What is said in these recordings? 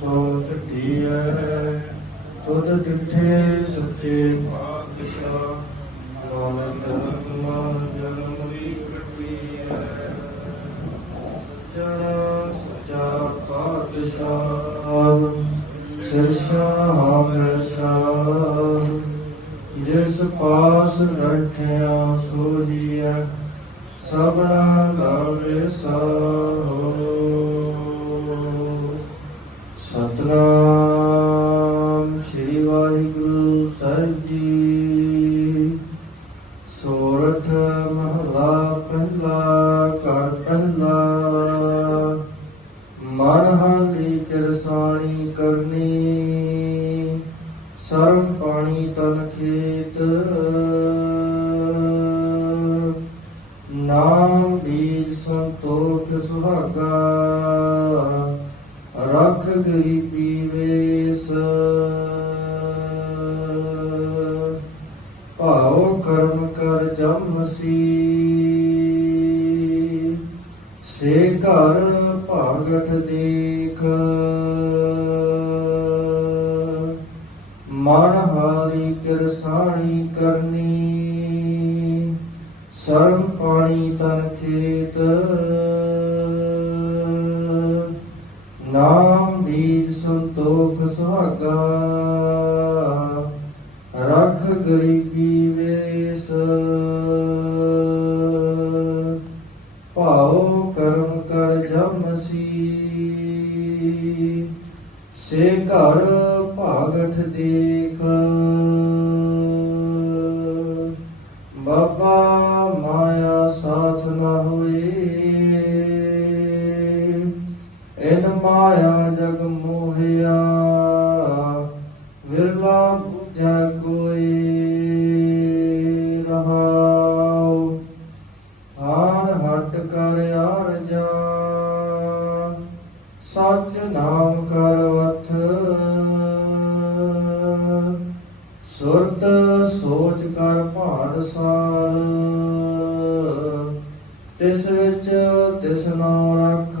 ਸੋ ਢੀਐ ਤੁਧ ਦਿਠੇ ਸੱਚੇ ਪਾਤਸ਼ਾਹ, ਨਾਨਕ ਆਤਮਾ ਜਨਮ ਜਿਸ ਪਾਸ ਰੱਖਿਆ ਸੋ ਜੀਐ, ਸਭਨਾ ਲਾਵੇ ਵਾਹਿਗੁਰੂ ਸਾਹਿਬ ਸੋਰਠ ਮਹਲਾ ਪਹਿਲਾ ਕਰ ਪਹਿਲਾ। ਮਨ ਹਾਲੀ ਕਿਰਸਾਣੀ ਕਰਨੀ ਸਰਮ ਪਾਣੀ ਤਨ ਖੇਤ। ਨਾਮ ਬੀਜ ਸੰਤੋਖ ਸੁਹਾਗਾ, ਰੱਖ ਗਰੀਬੀ ਵੇਸ ਜਮਸੀ ਸੇ ਘਰ ਭਾਗਟ ਦੇਖ। ਮਨ ਹਾਰੀ ਕਿਰਸਾਣੀ ਕਰਨੀ ਸਰਮ ਪਾਣੀ ਤਨ ਖੇਤ। ਘਰ ਭਾਗਠ ਦੇਖ। ਬਾਬਾ ਮਾਇਆ ਸਾਥ ਨਾ ਹੋਏ। ਇਨ ਮਾਇਆ ਜਗ ਮੋਹਿਆ। ਤਿਸ ਵਿੱਚ ਤਿਸ ਨਾਮ ਰੱਖ।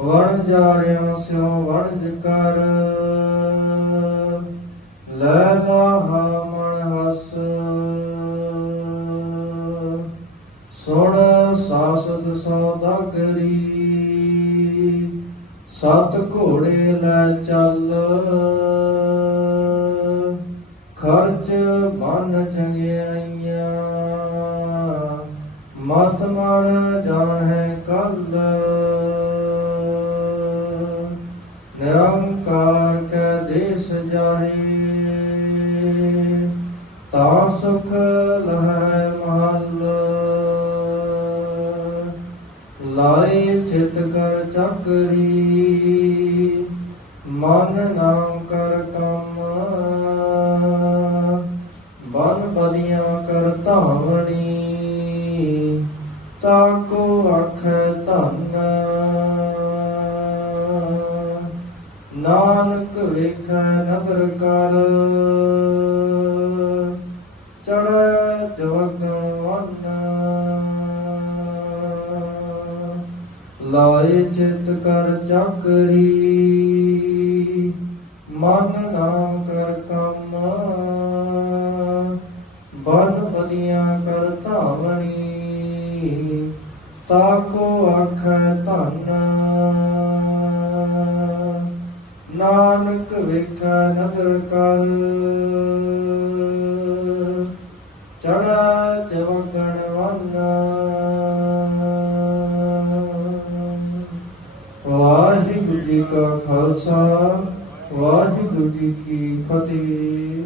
ਵਣ ਜਾਰਿਆ ਸਿਉ ਵਣਜ ਕਰ ਲੈ ਲਾਹਾ ਮਨ ਹਸ। ਸੁਣ ਸਾਸਦ ਸੌਦਾਗਰੀ ਸਤ ਘੋੜੇ ਲੈ ਚੱਲ ਮਨ ਜਾਹੇ ਕੱਲ ਨਿਰੰਕਾਰ ਕੈ ਦੇਸ ਜਾਹੇ। ਤਾ ਸੁਖ ਲਹੈ ਮਹਲ। ਲਾਏ ਚਿਤ ਕਰ ਚੱਕਰੀ। ਮਨ ਨਾਮ ਕਰ ਕੰਮ। ਬਨ ਬਦੀਆਂ ਕਰ ਧਾਵਣੀ ਤਾਕੋ ਅਖ ਧੰਨ। ਨਾਨਕ ਵੇਖੈ ਨਦਰ ਕਰ। ਚੜੈ ਜਵਗ ਵਨ ਲਾਏ ਚਿਤ ਕਰ ਚੱਕਰੀ। ਮਨ ਤਾਕੋ ਅਖ ਧਨ। ਨਾਨਕ ਵੇਖੈ ਨਦਰ ਕਰ। ਚੜਾ ਜਵਗਣ ਵਨ ਵਾਹਿਗੁਰੂ ਜੀ ਕਾ ਖਾਲਸਾ, ਵਾਹਿਗੁਰੂ ਜੀ ਕੀ ਫਤਿਹ।